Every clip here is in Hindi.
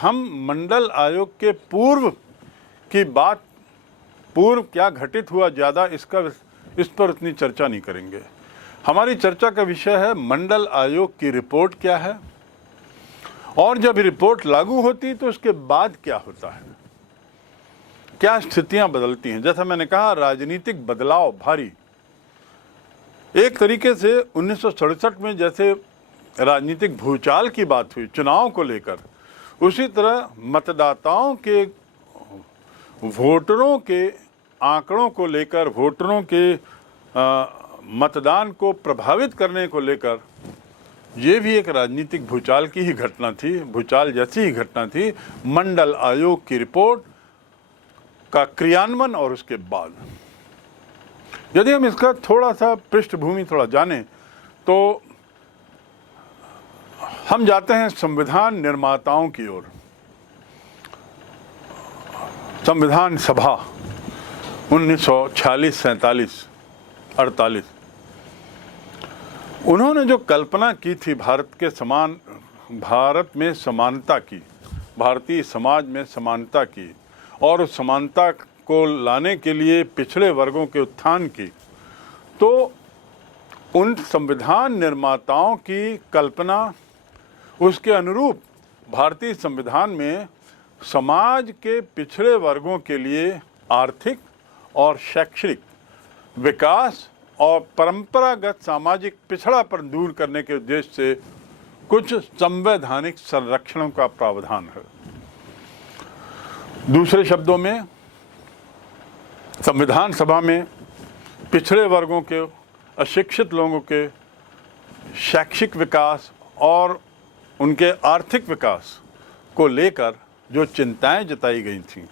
हम मंडल आयोग के पूर्व की बात, पूर्व क्या घटित हुआ ज़्यादा इस पर उतनी चर्चा नहीं करेंगे। हमारी चर्चा का विषय है मंडल आयोग की रिपोर्ट क्या है और जब रिपोर्ट लागू होती तो उसके बाद क्या होता है, क्या स्थितियां बदलती हैं। जैसा मैंने कहा, राजनीतिक बदलाव भारी। एक तरीके से 1967 में जैसे राजनीतिक भूचाल की बात हुई चुनाव को लेकर, उसी तरह मतदाताओं के, वोटरों के आंकड़ों को लेकर, वोटरों के मतदान को प्रभावित करने को लेकर, ये भी एक राजनीतिक भूचाल की ही घटना थी, भूचाल जैसी ही घटना थी। मंडल आयोग की रिपोर्ट का क्रियान्वयन और उसके बाद यदि हम इसका थोड़ा सा पृष्ठभूमि थोड़ा जानें तो हम जाते हैं संविधान निर्माताओं की ओर। संविधान सभा 1946, 47, 48, उन्होंने जो कल्पना की थी भारत में समानता की, भारतीय समाज में समानता की, और उस समानता को लाने के लिए पिछड़े वर्गों के उत्थान की, तो उन संविधान निर्माताओं की कल्पना, उसके अनुरूप भारतीय संविधान में समाज के पिछड़े वर्गों के लिए आर्थिक और शैक्षणिक विकास और परंपरागत सामाजिक पिछड़ापन दूर करने के उद्देश्य से कुछ संवैधानिक संरक्षणों का प्रावधान है। दूसरे शब्दों में, संविधान सभा में पिछड़े वर्गों के, अशिक्षित लोगों के शैक्षिक विकास और उनके आर्थिक विकास को लेकर जो चिंताएं जताई गई थीं,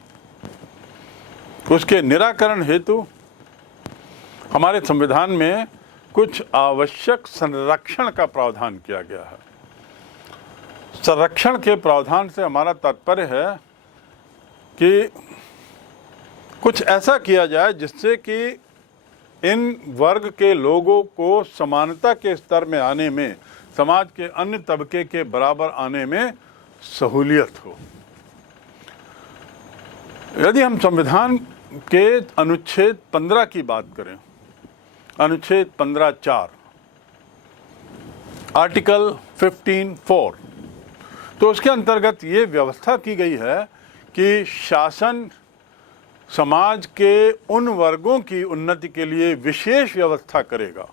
उसके निराकरण हेतु हमारे संविधान में कुछ आवश्यक संरक्षण का प्रावधान किया गया है। संरक्षण के प्रावधान से हमारा तात्पर्य है कि कुछ ऐसा किया जाए जिससे कि इन वर्ग के लोगों को समानता के स्तर में आने में, समाज के अन्य तबके के बराबर आने में सहूलियत हो। यदि हम संविधान के अनुच्छेद 15 की बात करें, अनुच्छेद 15(4), आर्टिकल 15(4), तो उसके अंतर्गत ये व्यवस्था की गई है कि शासन समाज के उन वर्गों की उन्नति के लिए विशेष व्यवस्था करेगा।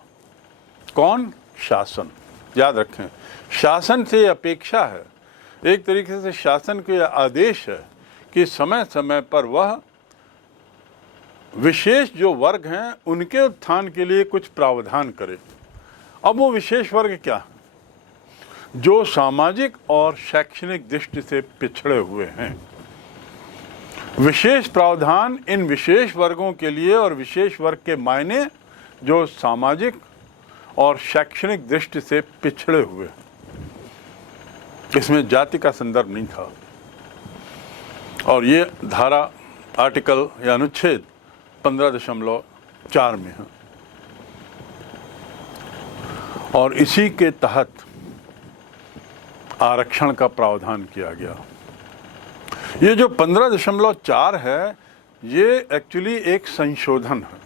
कौन? शासन। याद रखें, शासन से अपेक्षा है, एक तरीके से शासन का यह आदेश है कि समय समय पर वह विशेष जो वर्ग हैं उनके उत्थान के लिए कुछ प्रावधान करे। अब वो विशेष वर्ग क्या है? जो सामाजिक और शैक्षणिक दृष्टि से पिछड़े हुए हैं। विशेष प्रावधान इन विशेष वर्गों के लिए, और विशेष वर्ग के मायने जो सामाजिक और शैक्षणिक दृष्टि से पिछड़े हुए। इसमें जाति का संदर्भ नहीं था, और ये धारा, आर्टिकल या अनुच्छेद 15.4 में है, और इसी के तहत आरक्षण का प्रावधान किया गया। ये जो 15.4 है, ये एक्चुअली एक संशोधन है,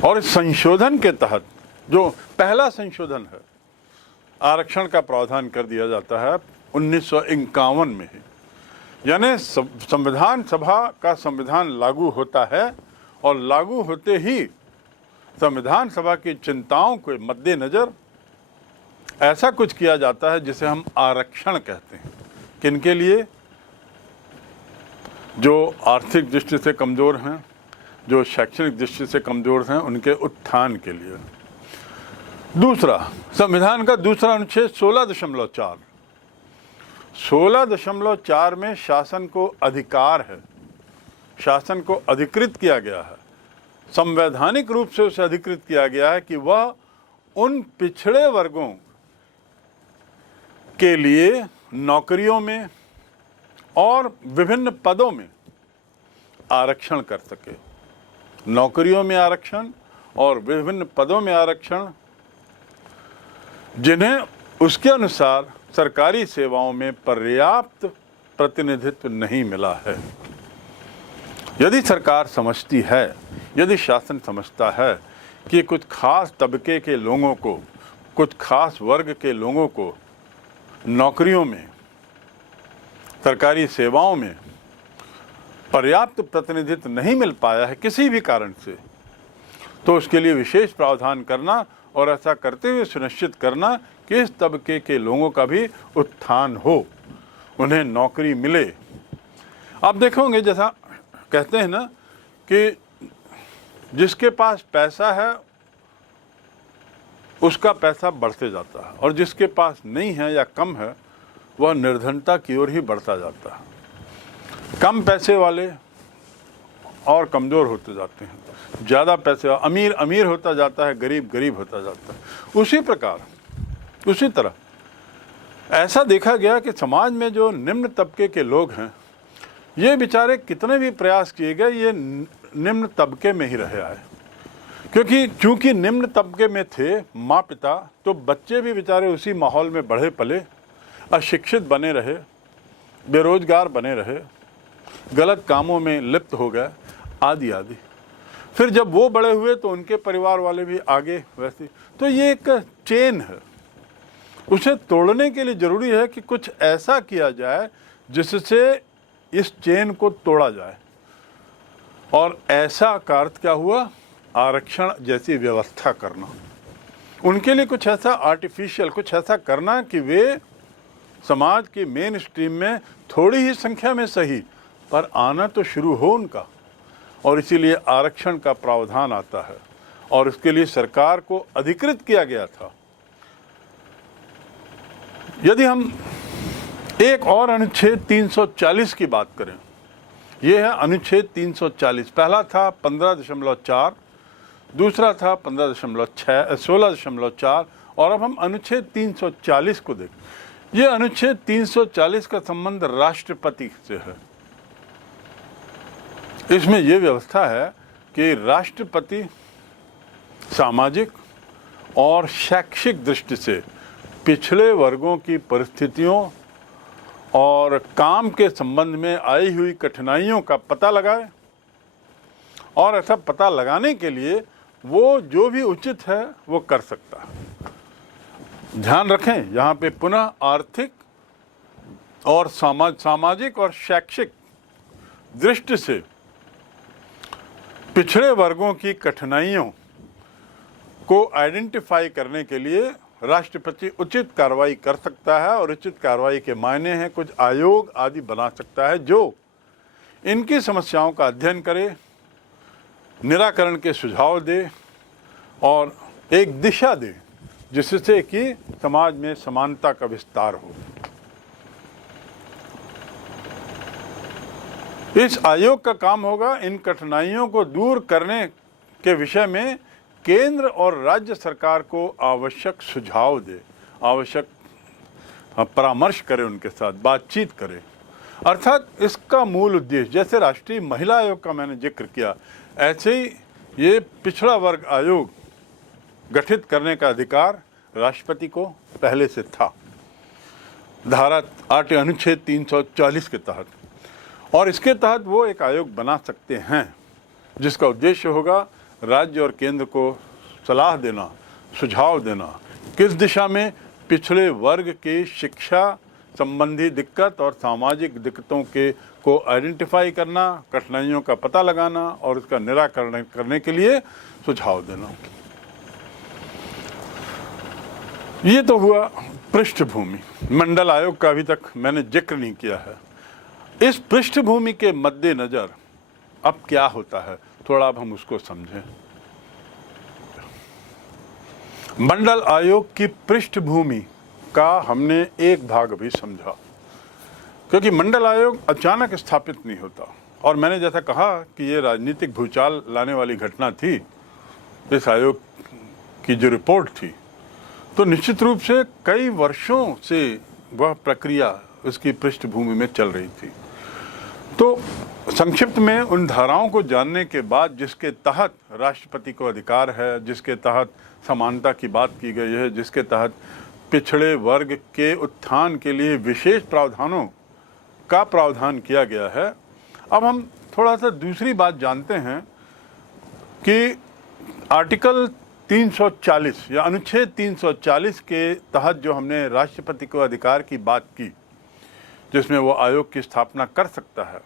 और इस संशोधन के तहत जो पहला संशोधन है, आरक्षण का प्रावधान कर दिया जाता है 1951 में ही। यानी संविधान सभा का संविधान लागू होता है, और लागू होते ही संविधान सभा की चिंताओं के मद्देनजर ऐसा कुछ किया जाता है जिसे हम आरक्षण कहते हैं। किनके लिए? जो आर्थिक दृष्टि से कमज़ोर हैं, जो शैक्षणिक दृष्टि से कमज़ोर हैं, उनके उत्थान के लिए। दूसरा, संविधान का दूसरा अनुच्छेद 16.4, 16.4 में शासन को अधिकार है, शासन को अधिकृत किया गया है, संवैधानिक रूप से उसे अधिकृत किया गया है कि वह उन पिछड़े वर्गों के लिए नौकरियों में और विभिन्न पदों में आरक्षण कर सके। नौकरियों में आरक्षण और विभिन्न पदों में आरक्षण, जिन्हें उसके अनुसार सरकारी सेवाओं में पर्याप्त प्रतिनिधित्व नहीं मिला है। यदि सरकार समझती है, यदि शासन समझता है कि कुछ खास तबके के लोगों को, कुछ खास वर्ग के लोगों को नौकरियों में, सरकारी सेवाओं में पर्याप्त प्रतिनिधित्व नहीं मिल पाया है किसी भी कारण से, तो उसके लिए विशेष प्रावधान करना और ऐसा करते हुए सुनिश्चित करना कि इस तबके के लोगों का भी उत्थान हो, उन्हें नौकरी मिले। आप देखोगे, जैसा कहते हैं ना कि जिसके पास पैसा है उसका पैसा बढ़ते जाता है, और जिसके पास नहीं है या कम है वह निर्धनता की ओर ही बढ़ता जाता है। कम पैसे वाले और कमज़ोर होते जाते हैं, ज़्यादा पैसे अमीर अमीर होता जाता है, गरीब गरीब होता जाता है। उसी प्रकार, उसी तरह ऐसा देखा गया कि समाज में जो निम्न तबके के लोग हैं, ये बेचारे कितने भी प्रयास किए गए, ये निम्न तबके में ही रहे आए, क्योंकि चूंकि निम्न तबके में थे माँ पिता, तो बच्चे भी बेचारे उसी माहौल में बढ़े पले, अशिक्षित बने रहे, बेरोजगार बने रहे, गलत कामों में लिप्त हो गए, आदि आदि। फिर जब वो बड़े हुए तो उनके परिवार वाले भी आगे वैसे। तो ये एक चेन है, उसे तोड़ने के लिए ज़रूरी है कि कुछ ऐसा किया जाए जिससे इस चेन को तोड़ा जाए। और ऐसा का अर्थ क्या हुआ? आरक्षण जैसी व्यवस्था करना, उनके लिए कुछ ऐसा आर्टिफिशियल, कुछ ऐसा करना कि वे समाज की मेन स्ट्रीम में थोड़ी ही संख्या में सही पर आना तो शुरू हो उनका। और इसीलिए आरक्षण का प्रावधान आता है, और इसके लिए सरकार को अधिकृत किया गया था। यदि हम एक और अनुच्छेद 340 की बात करें, यह है अनुच्छेद 340। पहला था 15.4, दूसरा था 16.4, और अब हम अनुच्छेद 340 को देखें। यह अनुच्छेद 340 का संबंध राष्ट्रपति से है। इसमें यह व्यवस्था है कि राष्ट्रपति सामाजिक और शैक्षिक दृष्टि से पिछड़े वर्गों की परिस्थितियों और काम के संबंध में आई हुई कठिनाइयों का पता लगाए, और ऐसा पता लगाने के लिए वो जो भी उचित है वो कर सकता है। ध्यान रखें, यहाँ पे पुनः आर्थिक और सामाजिक और शैक्षिक दृष्टि से पिछड़े वर्गों की कठिनाइयों को आइडेंटिफाई करने के लिए राष्ट्रपति उचित कार्रवाई कर सकता है, और उचित कार्रवाई के मायने हैं कुछ आयोग आदि बना सकता है जो इनकी समस्याओं का अध्ययन करे, निराकरण के सुझाव दे और एक दिशा दे जिससे कि समाज में समानता का विस्तार हो। इस आयोग का काम होगा इन कठिनाइयों को दूर करने के विषय में केंद्र और राज्य सरकार को आवश्यक सुझाव दे, आवश्यक परामर्श करे, उनके साथ बातचीत करे। अर्थात इसका मूल उद्देश्य, जैसे राष्ट्रीय महिला आयोग का मैंने जिक्र किया, ऐसे ही ये पिछड़ा वर्ग आयोग गठित करने का अधिकार राष्ट्रपति को पहले से था, धारा 8 अनुच्छेद 340 के तहत। और इसके तहत वो एक आयोग बना सकते हैं जिसका उद्देश्य होगा राज्य और केंद्र को सलाह देना, सुझाव देना, किस दिशा में पिछड़े वर्ग की शिक्षा संबंधी दिक्कत और सामाजिक दिक्कतों के को आइडेंटिफाई करना, कठिनाइयों का पता लगाना और उसका निराकरण करने के लिए सुझाव देना। ये तो हुआ पृष्ठभूमि। मंडल आयोग का अभी तक मैंने जिक्र नहीं किया है। इस पृष्ठभूमि के मद्देनजर अब क्या होता है, थोड़ा अब हम उसको समझें। मंडल आयोग की पृष्ठभूमि का हमने एक भाग भी समझा, क्योंकि मंडल आयोग अचानक स्थापित नहीं होता। और मैंने जैसा कहा कि ये राजनीतिक भूचाल लाने वाली घटना थी, इस आयोग की जो रिपोर्ट थी, तो निश्चित रूप से कई वर्षों से वह प्रक्रिया उसकी पृष्ठभूमि में चल रही थी। तो संक्षिप्त में उन धाराओं को जानने के बाद जिसके तहत राष्ट्रपति को अधिकार है, जिसके तहत समानता की बात की गई है, जिसके तहत पिछड़े वर्ग के उत्थान के लिए विशेष प्रावधानों का प्रावधान किया गया है। अब हम थोड़ा सा दूसरी बात जानते हैं कि आर्टिकल 340 या अनुच्छेद 340 के तहत जो हमने राष्ट्रपति को अधिकार की बात की, जिसमें वो आयोग की स्थापना कर सकता है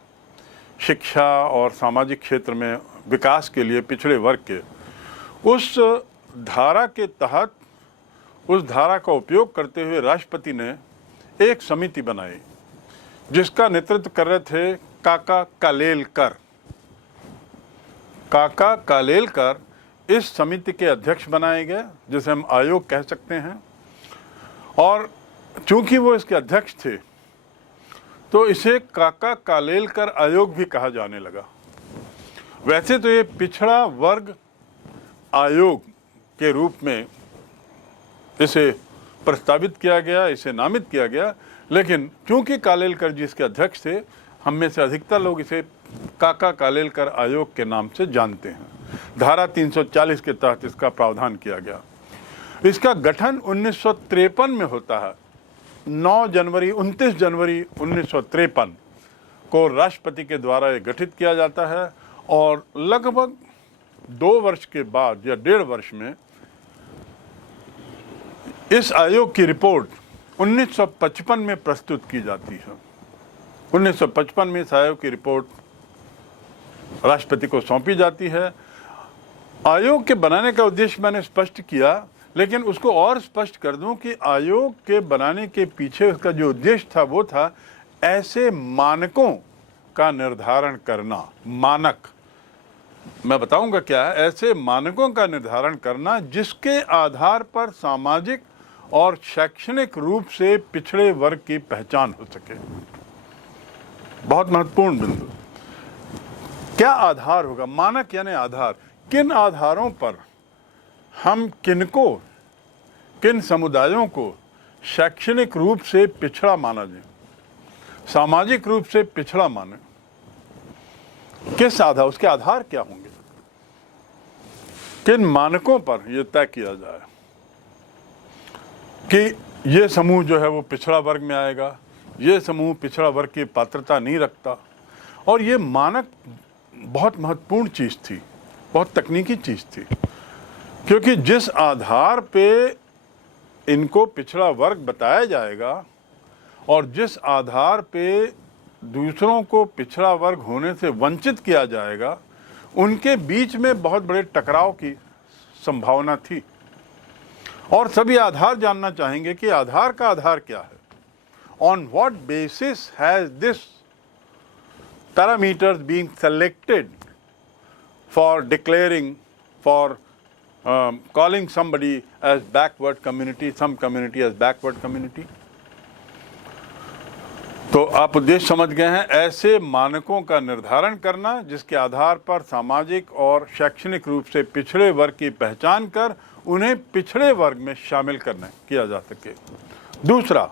शिक्षा और सामाजिक क्षेत्र में विकास के लिए पिछड़े वर्ग के, उस धारा के तहत उस धारा का उपयोग करते हुए राष्ट्रपति ने एक समिति बनाई जिसका नेतृत्व कर रहे थे काका कालेलकर। काका कालेलकर इस समिति के अध्यक्ष बनाए गए, जिसे हम आयोग कह सकते हैं। और चूंकि वो इसके अध्यक्ष थे तो इसे काका कालेलकर आयोग भी कहा जाने लगा। वैसे तो ये पिछड़ा वर्ग आयोग के रूप में इसे प्रस्तावित किया गया, इसे नामित किया गया, लेकिन चूंकि कालेलकर जी इसके अध्यक्ष थे, हम में से अधिकतर लोग इसे काका कालेलकर आयोग के नाम से जानते हैं। धारा 340 के तहत इसका प्रावधान किया गया। इसका गठन 1953 में होता है। 29 जनवरी 1953 को राष्ट्रपति के द्वारा यह गठित किया जाता है और लगभग 2 वर्ष के बाद या 1.5 वर्ष में इस आयोग की रिपोर्ट 1955 में प्रस्तुत की जाती है। 1955 में इस आयोग की रिपोर्ट राष्ट्रपति को सौंपी जाती है। आयोग के बनाने का उद्देश्य मैंने स्पष्ट किया, लेकिन उसको और स्पष्ट कर दूं कि आयोग के बनाने के पीछे उसका जो उद्देश्य था वो था ऐसे मानकों का निर्धारण करना। मानक मैं बताऊंगा क्या है। ऐसे मानकों का निर्धारण करना जिसके आधार पर सामाजिक और शैक्षणिक रूप से पिछड़े वर्ग की पहचान हो सके। बहुत महत्वपूर्ण बिंदु। क्या आधार होगा? मानक यानी आधार। किन आधारों पर हम किन समुदायों को शैक्षणिक रूप से पिछड़ा माना जाए, सामाजिक रूप से पिछड़ा माने, किस आधार, उसके आधार क्या होंगे, किन मानकों पर यह तय किया जाए कि ये समूह जो है वो पिछड़ा वर्ग में आएगा, ये समूह पिछड़ा वर्ग की पात्रता नहीं रखता। और ये मानक बहुत महत्वपूर्ण चीज़ थी, बहुत तकनीकी चीज़ थी, क्योंकि जिस आधार पे इनको पिछड़ा वर्ग बताया जाएगा और जिस आधार पे दूसरों को पिछड़ा वर्ग होने से वंचित किया जाएगा, उनके बीच में बहुत बड़े टकराव की संभावना थी। और सभी आधार जानना चाहेंगे कि आधार का आधार क्या है। On what basis has this parameters being selected for declaring, for calling somebody as backward community, some community as backward community। तो आप उद्देश्य समझ गए हैं। ऐसे मानकों का निर्धारण करना जिसके आधार पर सामाजिक और शैक्षणिक रूप से पिछड़े वर्ग की पहचान कर उन्हें पिछड़े वर्ग में शामिल किया जा सके। दूसरा,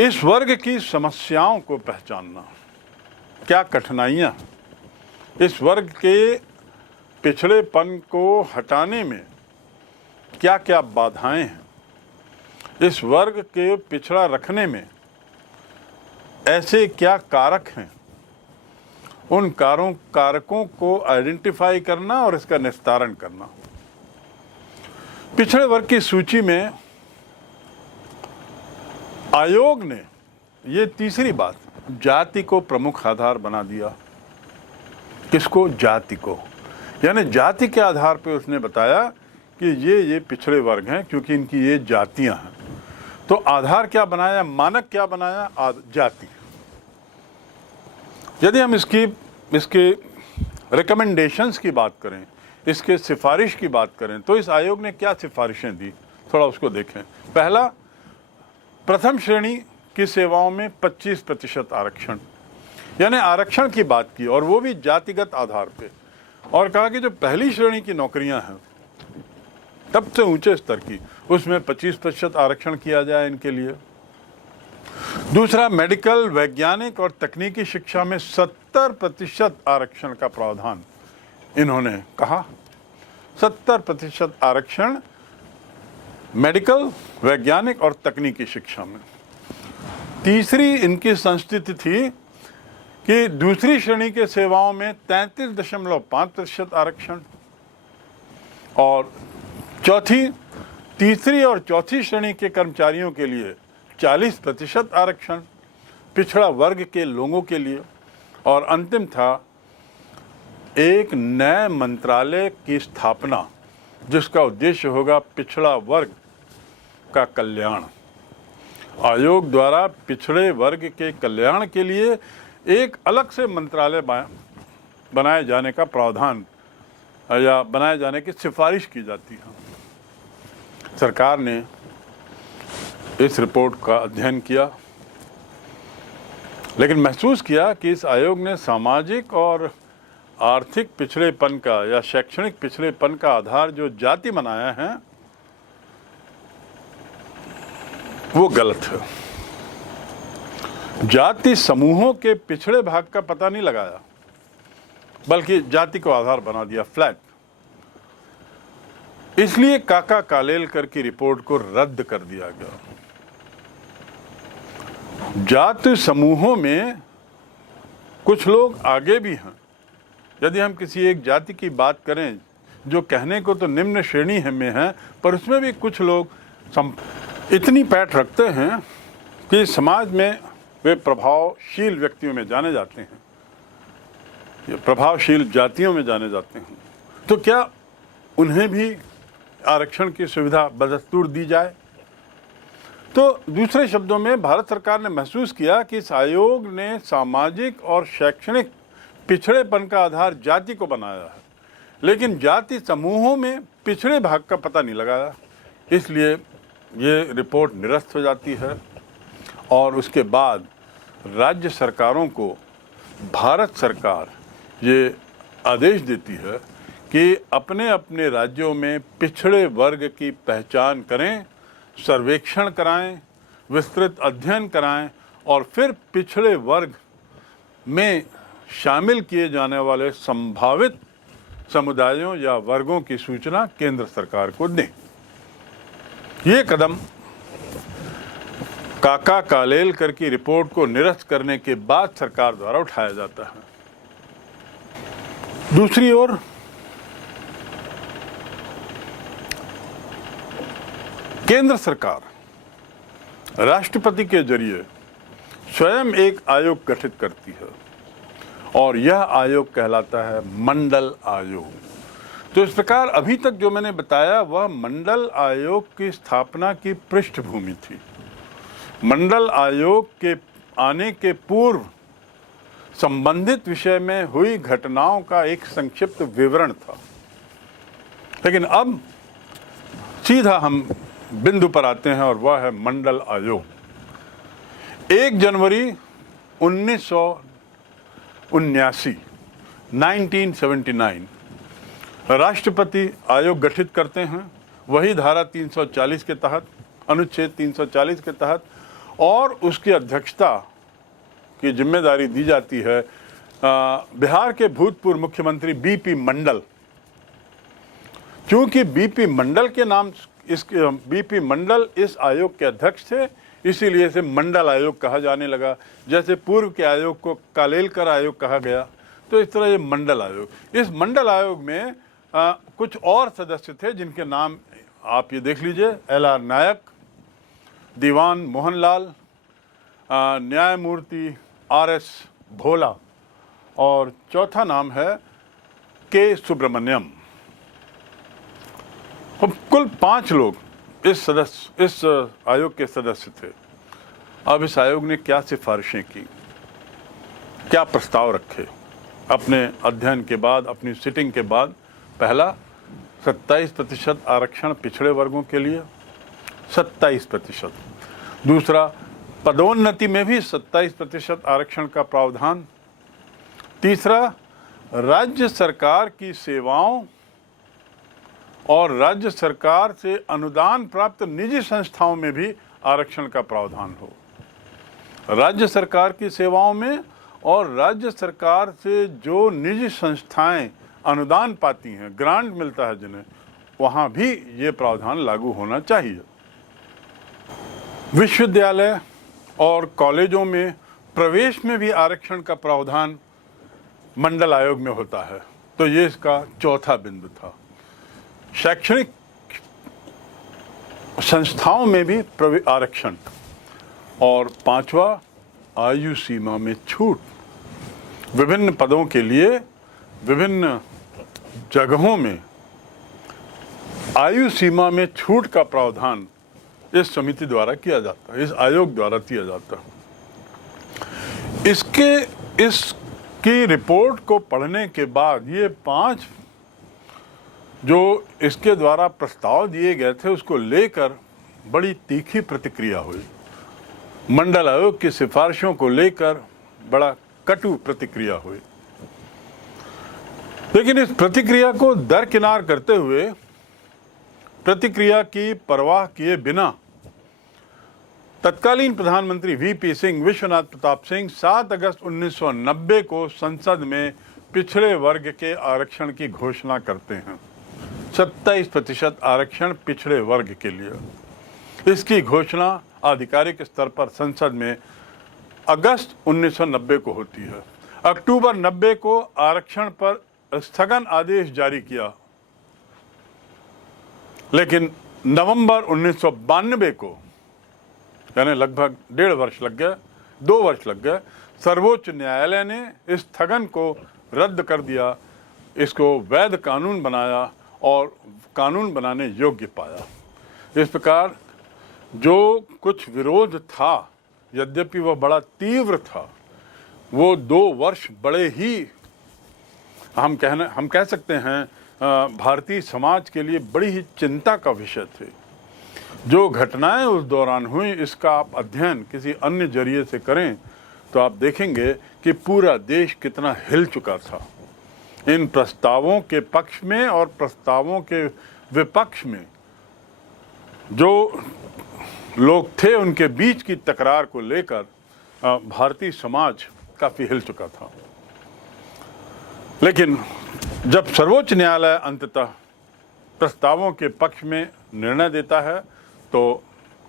इस वर्ग की समस्याओं को पहचानना। क्या कठिनाइयां इस वर्ग के पिछड़ेपन को हटाने में, क्या क्या बाधाएं हैं, इस वर्ग के पिछड़ा रखने में ऐसे क्या कारक हैं, उन कारकों को आइडेंटिफाई करना और इसका निस्तारण करना। पिछड़े वर्ग की सूची में आयोग ने ये तीसरी बात, जाति को प्रमुख आधार बना दिया। किसको? जाति को। यानी जाति के आधार पर उसने बताया कि ये पिछड़े वर्ग हैं क्योंकि इनकी ये जातियां हैं। तो आधार क्या बनाया, मानक क्या बनाया? जाति। यदि हम इसके रिकमेंडेशंस की बात करें, इसके सिफारिश की बात करें, तो इस आयोग ने क्या सिफारिशें दी, थोड़ा उसको देखें। पहला, प्रथम श्रेणी की सेवाओं में 25% आरक्षण, यानी आरक्षण की बात की, और वो भी जातिगत आधार पे। और कहा कि जो पहली श्रेणी की नौकरियां हैं सबसे ऊंचे स्तर की, उसमें 25% आरक्षण किया जाए इनके लिए। दूसरा, मेडिकल, वैज्ञानिक और तकनीकी शिक्षा में 70% आरक्षण का प्रावधान इन्होंने कहा। 70% आरक्षण मेडिकल, वैज्ञानिक और तकनीकी शिक्षा में। तीसरी इनकी संस्कृति थी कि दूसरी श्रेणी के सेवाओं में 33.5% आरक्षण, और तीसरी और चौथी श्रेणी के कर्मचारियों के लिए 40% आरक्षण, पिछड़ा वर्ग के लोगों के लिए। और अंतिम था एक नए मंत्रालय की स्थापना जिसका उद्देश्य होगा पिछड़ा वर्ग का कल्याण। आयोग द्वारा पिछड़े वर्ग के कल्याण के लिए एक अलग से मंत्रालय बनाए जाने का प्रावधान या बनाए जाने की सिफारिश की जाती है। सरकार ने इस रिपोर्ट का अध्ययन किया, लेकिन महसूस किया कि इस आयोग ने सामाजिक और आर्थिक पिछड़ेपन का या शैक्षणिक पिछड़ेपन का आधार जो जाति बनाया है वो गलत है। जाति समूहों के पिछड़े भाग का पता नहीं लगाया, बल्कि जाति को आधार बना दिया, फ्लैट। इसलिए काका कालेलकर की रिपोर्ट को रद्द कर दिया गया। जाति समूहों में कुछ लोग आगे भी हैं। यदि हम किसी एक जाति की बात करें जो कहने को तो निम्न श्रेणी में है, पर उसमें भी कुछ लोग इतनी पैठ रखते हैं कि समाज में वे प्रभावशील व्यक्तियों में जाने जाते हैं, प्रभावशील जातियों में जाने जाते हैं। तो क्या उन्हें भी आरक्षण की सुविधा बदस्तूर दी जाए? तो दूसरे शब्दों में भारत सरकार ने महसूस किया कि इस आयोग ने सामाजिक और शैक्षणिक पिछड़ेपन का आधार जाति को बनाया है, लेकिन जाति समूहों में पिछड़े भाग का पता नहीं लगाया। इसलिए ये रिपोर्ट निरस्त हो जाती है और उसके बाद राज्य सरकारों को भारत सरकार ये आदेश देती है कि अपने अपने राज्यों में पिछड़े वर्ग की पहचान करें, सर्वेक्षण कराएं, विस्तृत अध्ययन कराएं और फिर पिछड़े वर्ग में शामिल किए जाने वाले संभावित समुदायों या वर्गों की सूचना केंद्र सरकार को दें। ये कदम काका कालेलकर की रिपोर्ट को निरस्त करने के बाद सरकार द्वारा उठाया जाता है। दूसरी ओर केंद्र सरकार राष्ट्रपति के जरिए स्वयं एक आयोग गठित करती है और यह आयोग कहलाता है मंडल आयोग। तो इस प्रकार अभी तक जो मैंने बताया वह मंडल आयोग की स्थापना की पृष्ठभूमि थी। मंडल आयोग के आने के पूर्व संबंधित विषय में हुई घटनाओं का एक संक्षिप्त विवरण था, लेकिन अब सीधा हम बिंदु पर आते हैं और वह है मंडल आयोग। 1 जनवरी 1979 राष्ट्रपति आयोग गठित करते हैं, वही धारा 340 के तहत, अनुच्छेद 340 के तहत, और उसकी अध्यक्षता की जिम्मेदारी दी जाती है बिहार के भूतपूर्व मुख्यमंत्री बीपी मंडल। क्योंकि बीपी मंडल के नाम बीपी मंडल इस आयोग के अध्यक्ष थे, इसीलिए इसे मंडल आयोग कहा जाने लगा। जैसे पूर्व के आयोग को कालेलकर आयोग कहा गया, तो इस तरह ये मंडल आयोग। इस मंडल आयोग में कुछ और सदस्य थे जिनके नाम आप ये देख लीजिए। LR नायक, दीवान मोहनलाल, न्यायमूर्ति RS भोला और चौथा नाम है K सुब्रमण्यम। कुल 5 लोग इस आयोग के सदस्य थे। अब इस आयोग ने क्या सिफारिशें की, क्या प्रस्ताव रखे अपने अध्ययन के बाद, अपनी सिटिंग के बाद? पहला, 27% आरक्षण पिछड़े वर्गों के लिए, 27%। दूसरा, पदोन्नति में भी 27% आरक्षण का प्रावधान। तीसरा, राज्य सरकार की सेवाओं और राज्य सरकार से अनुदान प्राप्त निजी संस्थाओं में भी आरक्षण का प्रावधान हो। राज्य सरकार की सेवाओं में और राज्य सरकार से जो निजी संस्थाएं अनुदान पाती हैं, ग्रांट मिलता है जिन्हें, वहाँ भी ये प्रावधान लागू होना चाहिए। विश्वविद्यालय और कॉलेजों में प्रवेश में भी आरक्षण का प्रावधान मंडल आयोग में होता है, तो ये इसका चौथा बिंदु था। शैक्षणिक संस्थाओं में भी आरक्षण, और पांचवा आयु सीमा में छूट। विभिन्न पदों के लिए विभिन्न जगहों में आयु सीमा में छूट का प्रावधान इस समिति द्वारा किया जाता है, इस आयोग द्वारा किया जाता है। इसकी रिपोर्ट को पढ़ने के बाद ये 5 जो इसके द्वारा प्रस्ताव दिए गए थे उसको लेकर बड़ी तीखी प्रतिक्रिया हुई। मंडल आयोग की सिफारिशों को लेकर बड़ा कटु प्रतिक्रिया हुई। लेकिन इस प्रतिक्रिया को दरकिनार करते हुए, प्रतिक्रिया की परवाह किए बिना तत्कालीन प्रधानमंत्री वीपी सिंह, विश्वनाथ प्रताप सिंह 7 अगस्त 1990 को संसद में पिछड़े वर्ग के आरक्षण की घोषणा करते हैं। 27% आरक्षण पिछड़े वर्ग के लिए। इसकी घोषणा आधिकारिक स्तर पर संसद में अगस्त 1990 को होती है। अक्टूबर 90 को आरक्षण पर स्थगन आदेश जारी किया, लेकिन नवंबर 1992 को, यानी लगभग 1.5 वर्ष लग गए, 2 वर्ष लग गए, सर्वोच्च न्यायालय ने इस स्थगन को रद्द कर दिया, इसको वैध कानून बनाया और कानून बनाने योग्य पाया। इस प्रकार जो कुछ विरोध था, यद्यपि वह बड़ा तीव्र था, वो 2 वर्ष बड़े ही हम कह सकते हैं भारतीय समाज के लिए बड़ी ही चिंता का विषय थे। जो घटनाएं उस दौरान हुई, इसका आप अध्ययन किसी अन्य जरिए से करें तो आप देखेंगे कि पूरा देश कितना हिल चुका था। इन प्रस्तावों के पक्ष में और प्रस्तावों के विपक्ष में जो लोग थे, उनके बीच की तकरार को लेकर भारतीय समाज काफी हिल चुका था। लेकिन जब सर्वोच्च न्यायालय अंततः प्रस्तावों के पक्ष में निर्णय देता है तो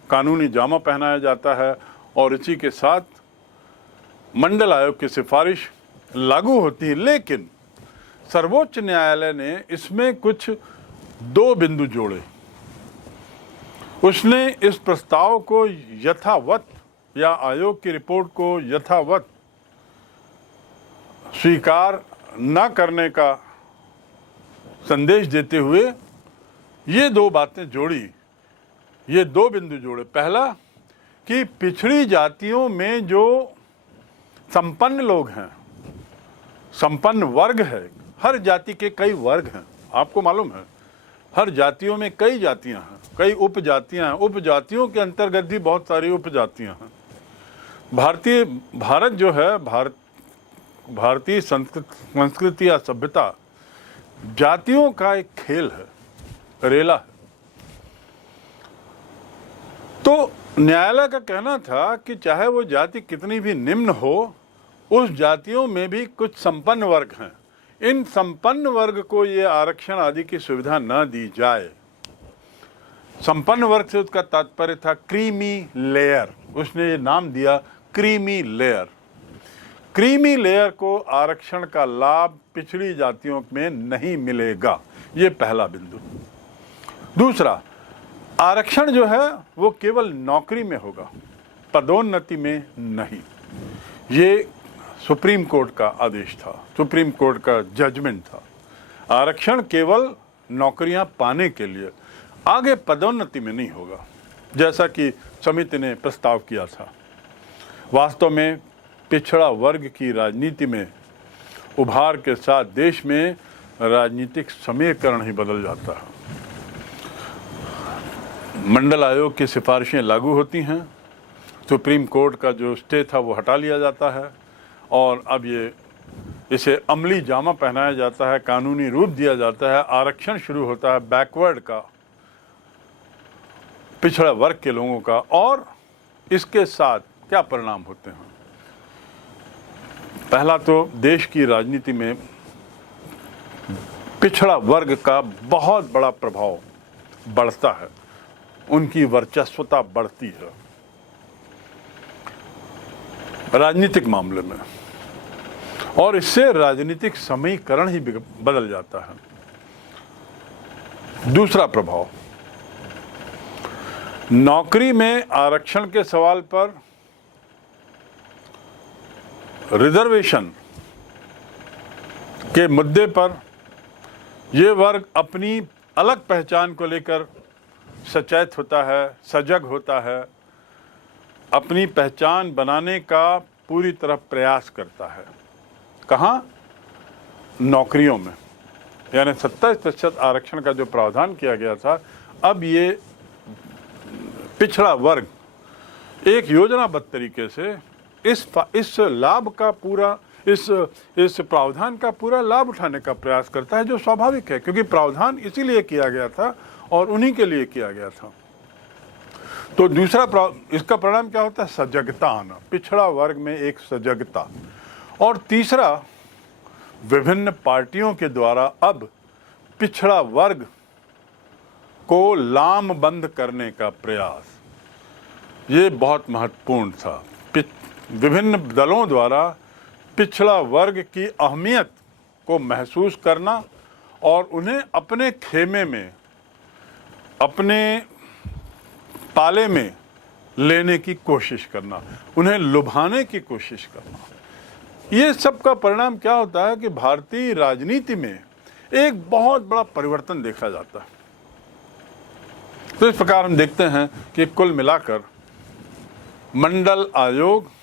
कानूनी जामा पहनाया जाता है और इसी के साथ मंडल आयोग की सिफारिश लागू होती है। लेकिन सर्वोच्च न्यायालय ने इसमें कुछ 2 बिंदु जोड़े। उसने इस प्रस्ताव को यथावत या आयोग की रिपोर्ट को यथावत स्वीकार न करने का संदेश देते हुए ये 2 बातें जोड़ी, ये 2 बिंदु जोड़े। पहला कि पिछड़ी जातियों में जो संपन्न लोग हैं, संपन्न वर्ग है, हर जाति के कई वर्ग हैं, आपको मालूम है, हर जातियों में कई जातियां हैं, कई उपजातियां हैं, उपजातियों के अंतर्गत भी बहुत सारी उपजातियां हैं। भारत जो है, भारतीय संस्कृति या सभ्यता जातियों का एक खेल है, रेला है। तो न्यायालय का कहना था कि चाहे वो जाति कितनी भी निम्न हो, उस जातियों में भी कुछ संपन्न वर्ग हैं। इन संपन्न वर्ग को ये आरक्षण आदि की सुविधा न दी जाए। संपन्न वर्ग से उसका तात्पर्य था क्रीमी लेयर, उसने ये नाम दिया क्रीमी लेयर। क्रीमी लेयर को आरक्षण का लाभ पिछड़ी जातियों में नहीं मिलेगा, ये पहला बिंदु। दूसरा, आरक्षण जो है वो केवल नौकरी में होगा, पदोन्नति में नहीं। ये सुप्रीम कोर्ट का आदेश था, सुप्रीम कोर्ट का जजमेंट था। आरक्षण केवल नौकरियां पाने के लिए, आगे पदोन्नति में नहीं होगा, जैसा कि समिति ने प्रस्ताव किया था। वास्तव में पिछड़ा वर्ग की राजनीति में उभार के साथ देश में राजनीतिक समीकरण ही बदल जाता है। मंडल आयोग की सिफारिशें लागू होती हैं, सुप्रीम कोर्ट का जो स्टे था वो हटा लिया जाता है और अब इसे अमली जामा पहनाया जाता है, कानूनी रूप दिया जाता है। आरक्षण शुरू होता है बैकवर्ड का, पिछड़ा वर्ग के लोगों का। और इसके साथ क्या परिणाम होते हैं? पहला तो देश की राजनीति में पिछड़ा वर्ग का बहुत बड़ा प्रभाव बढ़ता है, उनकी वर्चस्वता बढ़ती है राजनीतिक मामले में, और इससे राजनीतिक समीकरण ही बदल जाता है। दूसरा प्रभाव, नौकरी में आरक्षण के सवाल पर रिजर्वेशन के मुद्दे पर ये वर्ग अपनी अलग पहचान को लेकर सचेत होता है, सजग होता है, अपनी पहचान बनाने का पूरी तरह प्रयास करता है। कहाँ? नौकरियों में। यानी 27% आरक्षण का जो प्रावधान किया गया था, अब ये पिछड़ा वर्ग एक योजनाबद्ध तरीके से इस लाभ का पूरा इस प्रावधान का पूरा लाभ उठाने का प्रयास करता है, जो स्वाभाविक है, क्योंकि प्रावधान इसीलिए किया गया था और उन्हीं के लिए किया गया था। तो दूसरा इसका परिणाम क्या होता है? सजगता आना, पिछड़ा वर्ग में एक सजगता। और तीसरा, विभिन्न पार्टियों के द्वारा अब पिछड़ा वर्ग को लामबंद करने का प्रयास, ये बहुत महत्वपूर्ण था। विभिन्न दलों द्वारा पिछड़ा वर्ग की अहमियत को महसूस करना और उन्हें अपने खेमे में, अपने पाले में लेने की कोशिश करना, उन्हें लुभाने की कोशिश करना। ये सब का परिणाम क्या होता है कि भारतीय राजनीति में एक बहुत बड़ा परिवर्तन देखा जाता है। तो इस प्रकार हम देखते हैं कि कुल मिलाकर मंडल आयोग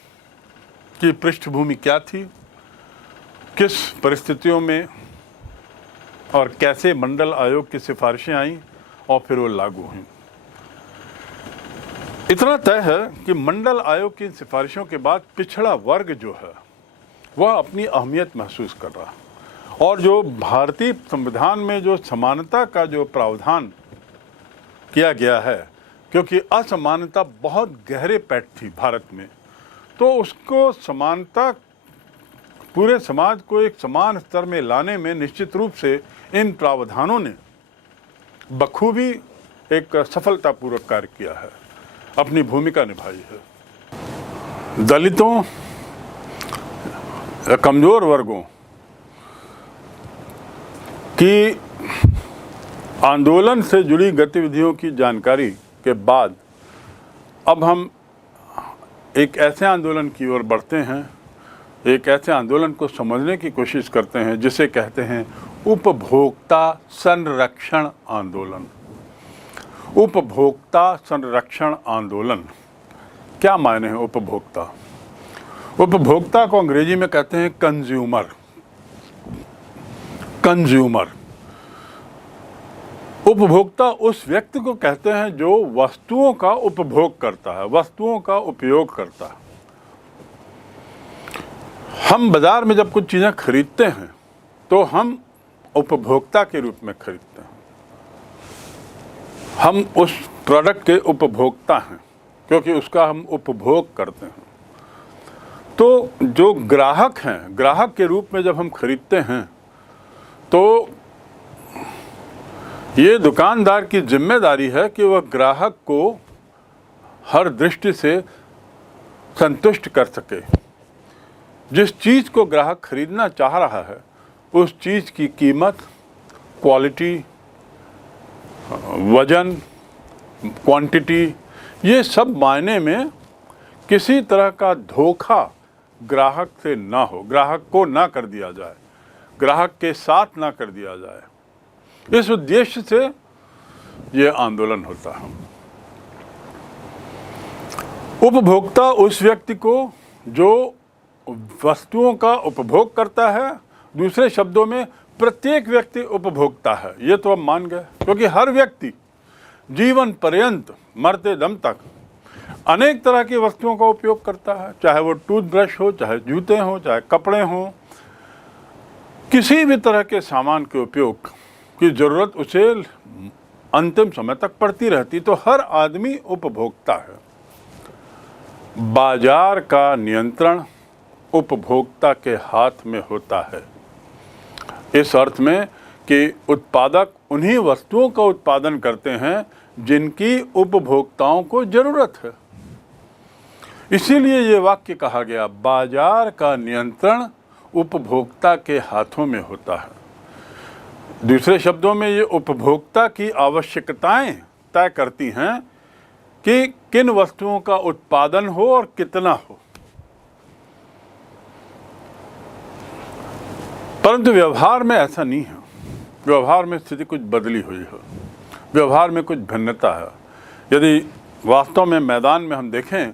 की पृष्ठभूमि क्या थी, किस परिस्थितियों में और कैसे मंडल आयोग की सिफारिशें आईं और फिर वो लागू हुई। इतना तय है कि मंडल आयोग की सिफारिशों के बाद पिछड़ा वर्ग जो है वह अपनी अहमियत महसूस कर रहा है, और जो भारतीय संविधान में जो समानता का जो प्रावधान किया गया है, क्योंकि असमानता बहुत गहरे पैठ थी भारत में, तो उसको समानता, पूरे समाज को एक समान स्तर में लाने में निश्चित रूप से इन प्रावधानों ने बखूबी एक सफलतापूर्वक कार्य किया है, अपनी भूमिका निभाई है। दलितों, कमजोर वर्गों की आंदोलन से जुड़ी गतिविधियों की जानकारी के बाद अब हम एक ऐसे आंदोलन की ओर बढ़ते हैं, एक ऐसे आंदोलन को समझने की कोशिश करते हैं जिसे कहते हैं उपभोक्ता संरक्षण आंदोलन। उपभोक्ता संरक्षण आंदोलन, क्या मायने हैं उपभोक्ता? उपभोक्ता को अंग्रेजी में कहते हैं कंज्यूमर। कंज्यूमर, उपभोक्ता उस व्यक्ति को कहते हैं जो वस्तुओं का उपभोग करता है, वस्तुओं का उपयोग करता है। हम बाजार में जब कुछ चीज़ें खरीदते हैं तो हम उपभोक्ता के रूप में खरीदते हैं, हम उस प्रोडक्ट के उपभोक्ता हैं क्योंकि उसका हम उपभोग करते हैं। तो जो ग्राहक हैं, ग्राहक के रूप में जब हम खरीदते हैं तो ये दुकानदार की जिम्मेदारी है कि वह ग्राहक को हर दृष्टि से संतुष्ट कर सके। जिस चीज़ को ग्राहक खरीदना चाह रहा है उस चीज़ की कीमत, क्वालिटी, वजन, क्वांटिटी, ये सब मायने में किसी तरह का धोखा ग्राहक से ना हो, ग्राहक को ना कर दिया जाए, ग्राहक के साथ ना कर दिया जाए। इस उद्देश्य से ये आंदोलन होता है। उपभोक्ता उस व्यक्ति को जो वस्तुओं का उपभोग करता है, दूसरे शब्दों में प्रत्येक व्यक्ति उपभोक्ता है। ये तो अब मान गए, क्योंकि हर व्यक्ति जीवन पर्यंत मरते दम तक अनेक तरह की वस्तुओं का उपयोग करता है, चाहे वो टूथब्रश हो, चाहे जूते हों, चाहे कपड़े हों, किसी भी तरह के सामान के उपयोग की ज़रूरत उसे अंतिम समय तक पड़ती रहती। तो हर आदमी उपभोक्ता है। बाजार का नियंत्रण उपभोक्ता के हाथ में होता है, इस अर्थ में कि उत्पादक उन्हीं वस्तुओं का उत्पादन करते हैं जिनकी उपभोक्ताओं को जरूरत है। इसीलिए ये वाक्य कहा गया, बाजार का नियंत्रण उपभोक्ता के हाथों में होता है। दूसरे शब्दों में ये उपभोक्ता की आवश्यकताएं तय करती हैं कि किन वस्तुओं का उत्पादन हो और कितना हो। परंतु व्यवहार में ऐसा नहीं है। व्यवहार में स्थिति कुछ बदली हुई है, व्यवहार में कुछ भिन्नता है। यदि वास्तव में मैदान में हम देखें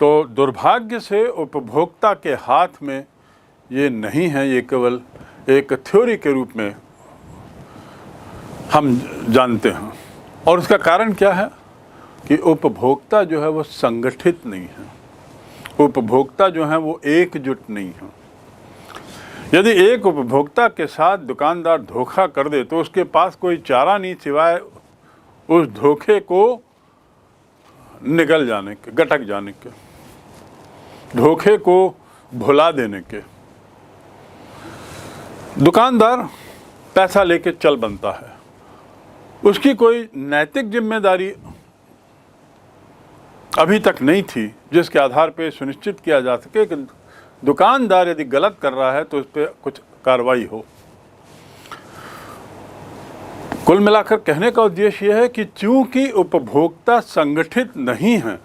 तो दुर्भाग्य से उपभोक्ता के हाथ में ये नहीं है, ये केवल एक थ्योरी के रूप में हम जानते हैं। और उसका कारण क्या है कि उपभोक्ता जो है वो संगठित नहीं है, उपभोक्ता जो है वो एकजुट नहीं है। यदि एक उपभोक्ता के साथ दुकानदार धोखा कर दे तो उसके पास कोई चारा नहीं सिवाय उस धोखे को निगल जाने के, गटक जाने के, धोखे को भुला देने के। दुकानदार पैसा लेके चल बनता है, उसकी कोई नैतिक जिम्मेदारी अभी तक नहीं थी जिसके आधार पर सुनिश्चित किया जा सके कि दुकानदार यदि गलत कर रहा है तो उस पर कुछ कार्रवाई हो। कुल मिलाकर कहने का उद्देश्य यह है कि चूंकि उपभोक्ता संगठित नहीं है,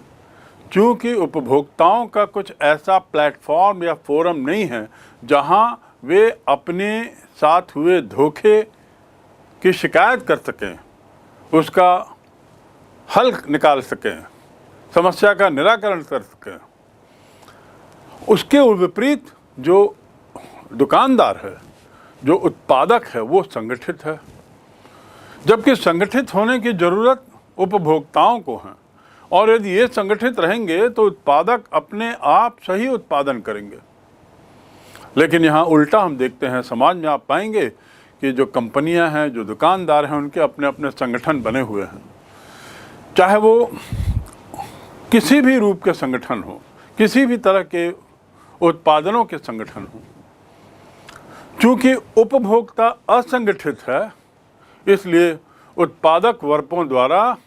चूंकि उपभोक्ताओं का कुछ ऐसा प्लेटफॉर्म या फोरम नहीं है जहां वे अपने साथ हुए धोखे की शिकायत कर सकें, उसका हल निकाल सकें, समस्या का निराकरण कर सकें, उसके विपरीत जो दुकानदार है, जो उत्पादक है, वो संगठित है। जबकि संगठित होने की ज़रूरत उपभोक्ताओं को है, और यदि ये संगठित रहेंगे तो उत्पादक अपने आप सही उत्पादन करेंगे। लेकिन यहाँ उल्टा हम देखते हैं, समाज में आप पाएंगे कि जो कंपनियां हैं, जो दुकानदार हैं, उनके अपने अपने संगठन बने हुए हैं, चाहे वो किसी भी रूप के संगठन हो, किसी भी तरह के उत्पादनों के संगठन हो। चूंकि उपभोक्ता असंगठित है, इसलिए उत्पादक वर्गों द्वारा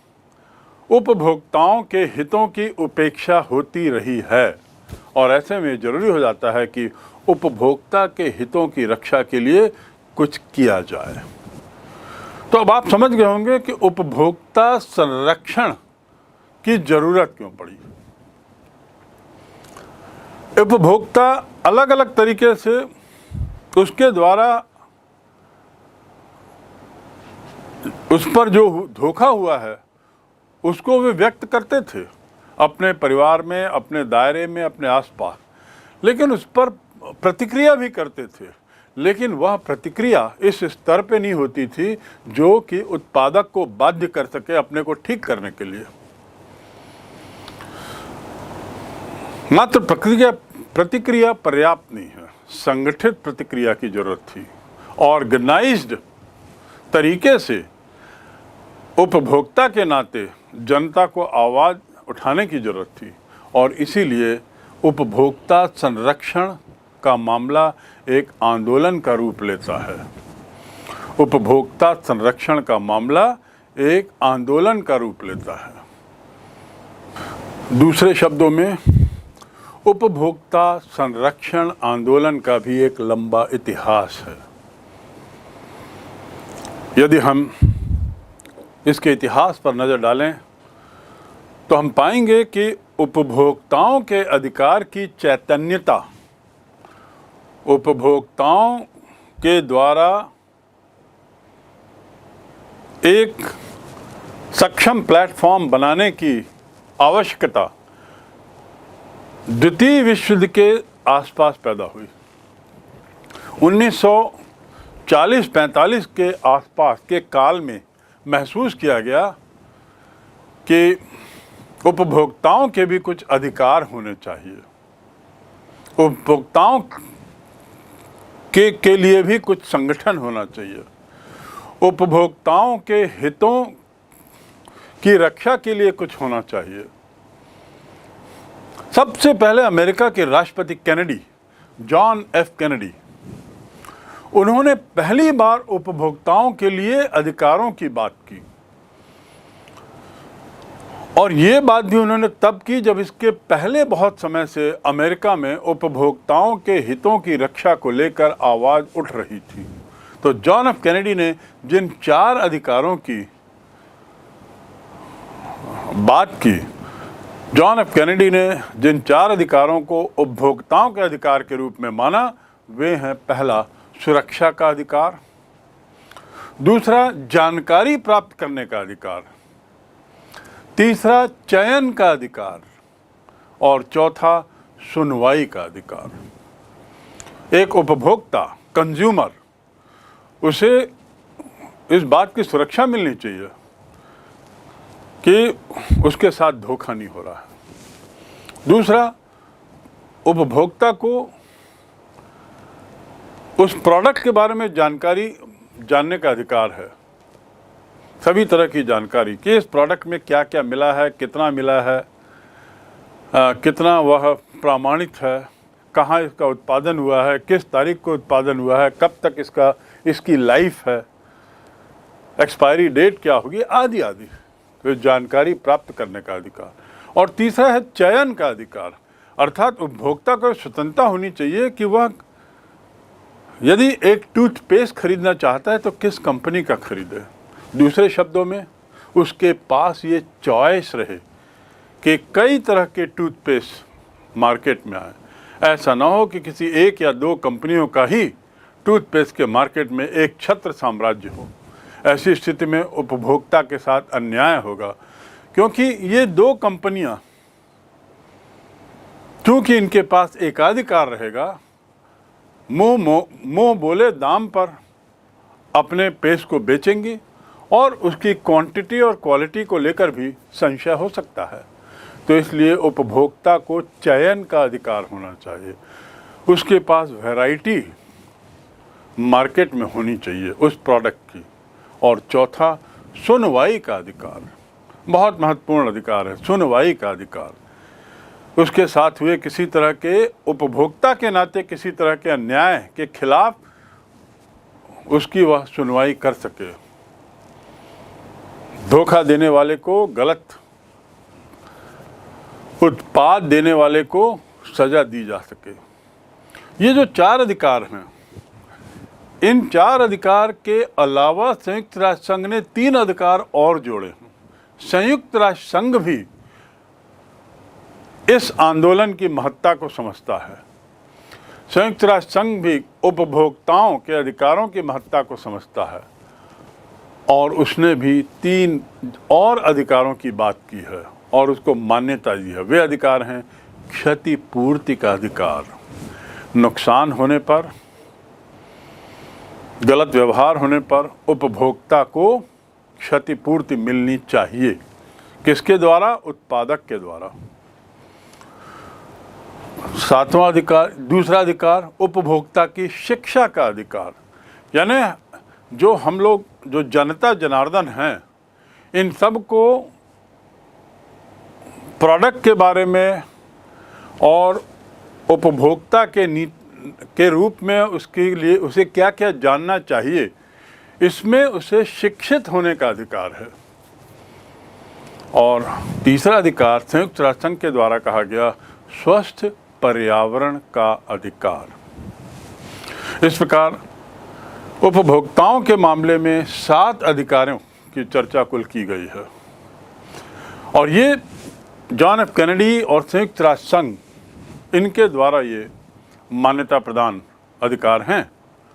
उपभोक्ताओं के हितों की उपेक्षा होती रही है, और ऐसे में जरूरी हो जाता है कि उपभोक्ता के हितों की रक्षा के लिए कुछ किया जाए। तो अब आप समझ गए होंगे कि उपभोक्ता संरक्षण की जरूरत क्यों पड़ी। उपभोक्ता अलग अलग तरीके से उसके द्वारा उस पर जो धोखा हुआ है उसको वे व्यक्त करते थे अपने परिवार में, अपने दायरे में, अपने आसपास, लेकिन उस पर प्रतिक्रिया भी करते थे। लेकिन वह प्रतिक्रिया इस स्तर पे नहीं होती थी जो कि उत्पादक को बाध्य कर सके अपने को ठीक करने के लिए। मात्र प्रतिक्रिया पर्याप्त नहीं है, संगठित प्रतिक्रिया की जरूरत थी। ऑर्गेनाइज्ड तरीके से उपभोक्ता के नाते जनता को आवाज़ उठाने की जरूरत थी, और इसीलिए उपभोक्ता संरक्षण का मामला एक आंदोलन का रूप लेता है। उपभोक्ता संरक्षण का मामला एक आंदोलन का रूप लेता है। दूसरे शब्दों में, उपभोक्ता संरक्षण आंदोलन का भी एक लंबा इतिहास है। यदि हम इसके इतिहास पर नज़र डालें तो हम पाएंगे कि उपभोक्ताओं के अधिकार की चैतन्यता, उपभोक्ताओं के द्वारा एक सक्षम प्लेटफॉर्म बनाने की आवश्यकता द्वितीय विश्व युद्ध के आसपास पैदा हुई। 1940-45 के आसपास के काल में महसूस किया गया कि उपभोक्ताओं के भी कुछ अधिकार होने चाहिए, उपभोक्ताओं के लिए भी कुछ संगठन होना चाहिए, उपभोक्ताओं के हितों की रक्षा के लिए कुछ होना चाहिए। सबसे पहले अमेरिका के राष्ट्रपति कैनेडी, जॉन एफ कैनेडी, उन्होंने पहली बार उपभोक्ताओं के लिए अधिकारों की बात की, और ये बात भी उन्होंने तब की जब इसके पहले बहुत समय से अमेरिका में उपभोक्ताओं के हितों की रक्षा को लेकर आवाज उठ रही थी। तो जॉन एफ कैनेडी ने जिन 4 अधिकारों की बात की, जॉन एफ कैनेडी ने जिन 4 अधिकारों को उपभोक्ताओं के अधिकार के रूप में माना, वे हैं: पहला, सुरक्षा का अधिकार; दूसरा, जानकारी प्राप्त करने का अधिकार; तीसरा, चयन का अधिकार; और चौथा, सुनवाई का अधिकार। एक उपभोक्ता, कंज्यूमर, उसे इस बात की सुरक्षा मिलनी चाहिए कि उसके साथ धोखा नहीं हो रहा है। दूसरा, उपभोक्ता को उस प्रोडक्ट के बारे में जानकारी जानने का अधिकार है, सभी तरह की जानकारी कि इस प्रोडक्ट में क्या क्या मिला है, कितना मिला है, कितना वह प्रमाणित है, कहाँ इसका उत्पादन हुआ है, किस तारीख को उत्पादन हुआ है, कब तक इसकी लाइफ है, एक्सपायरी डेट क्या होगी, आदि आदि। तो जानकारी प्राप्त करने का अधिकार। और तीसरा है चयन का अधिकार, अर्थात उपभोक्ता को स्वतंत्रता होनी चाहिए कि वह यदि एक टूथपेस्ट खरीदना चाहता है तो किस कंपनी का खरीदे। दूसरे शब्दों में, उसके पास ये चॉइस रहे कि कई तरह के टूथपेस्ट मार्केट में आए। ऐसा ना हो कि किसी 1 या 2 कंपनियों का ही टूथपेस्ट के मार्केट में एक छत्र साम्राज्य हो। ऐसी स्थिति में उपभोक्ता के साथ अन्याय होगा, क्योंकि ये 2 कंपनियां, चूंकि इनके पास एकाधिकार रहेगा, मुंह बोले दाम पर अपने पेस्ट को बेचेंगी और उसकी क्वांटिटी और क्वालिटी को लेकर भी संशय हो सकता है। तो इसलिए उपभोक्ता को चयन का अधिकार होना चाहिए, उसके पास वैरायटी मार्केट में होनी चाहिए उस प्रोडक्ट की। और चौथा, सुनवाई का अधिकार, बहुत महत्वपूर्ण अधिकार है सुनवाई का अधिकार। उसके साथ हुए किसी तरह के, उपभोक्ता के नाते किसी तरह के अन्याय के खिलाफ उसकी वह सुनवाई कर सके, धोखा देने वाले को, गलत उत्पाद देने वाले को सजा दी जा सके। ये जो 4 अधिकार हैं, इन 4 अधिकार के अलावा संयुक्त राष्ट्र संघ ने 3 अधिकार और जोड़े हैं। संयुक्त राष्ट्र संघ भी इस आंदोलन की महत्ता को समझता है। संयुक्त राष्ट्र संघ भी उपभोक्ताओं के अधिकारों की महत्ता को समझता है, और उसने भी 3 और अधिकारों की बात की है और उसको मान्यता दी है। वे अधिकार हैं: क्षतिपूर्ति का अधिकार, नुकसान होने पर, गलत व्यवहार होने पर उपभोक्ता को क्षतिपूर्ति मिलनी चाहिए। किसके द्वारा? उत्पादक के द्वारा। 7वां अधिकार, दूसरा अधिकार, उपभोक्ता की शिक्षा का अधिकार, यानी जो हम लोग, जो जनता जनार्दन हैं, इन सब को प्रोडक्ट के बारे में और उपभोक्ता के रूप में उसके लिए उसे क्या क्या जानना चाहिए, इसमें उसे शिक्षित होने का अधिकार है। और तीसरा अधिकार संयुक्त राष्ट्र संघ के द्वारा कहा गया स्वस्थ पर्यावरण का अधिकार। इस प्रकार उपभोक्ताओं के मामले में 7 अधिकारों की चर्चा कुल की गई है, और ये जॉन एफ कैनेडी और संयुक्त राष्ट्र संघ, इनके द्वारा ये मान्यता प्रदान अधिकार हैं।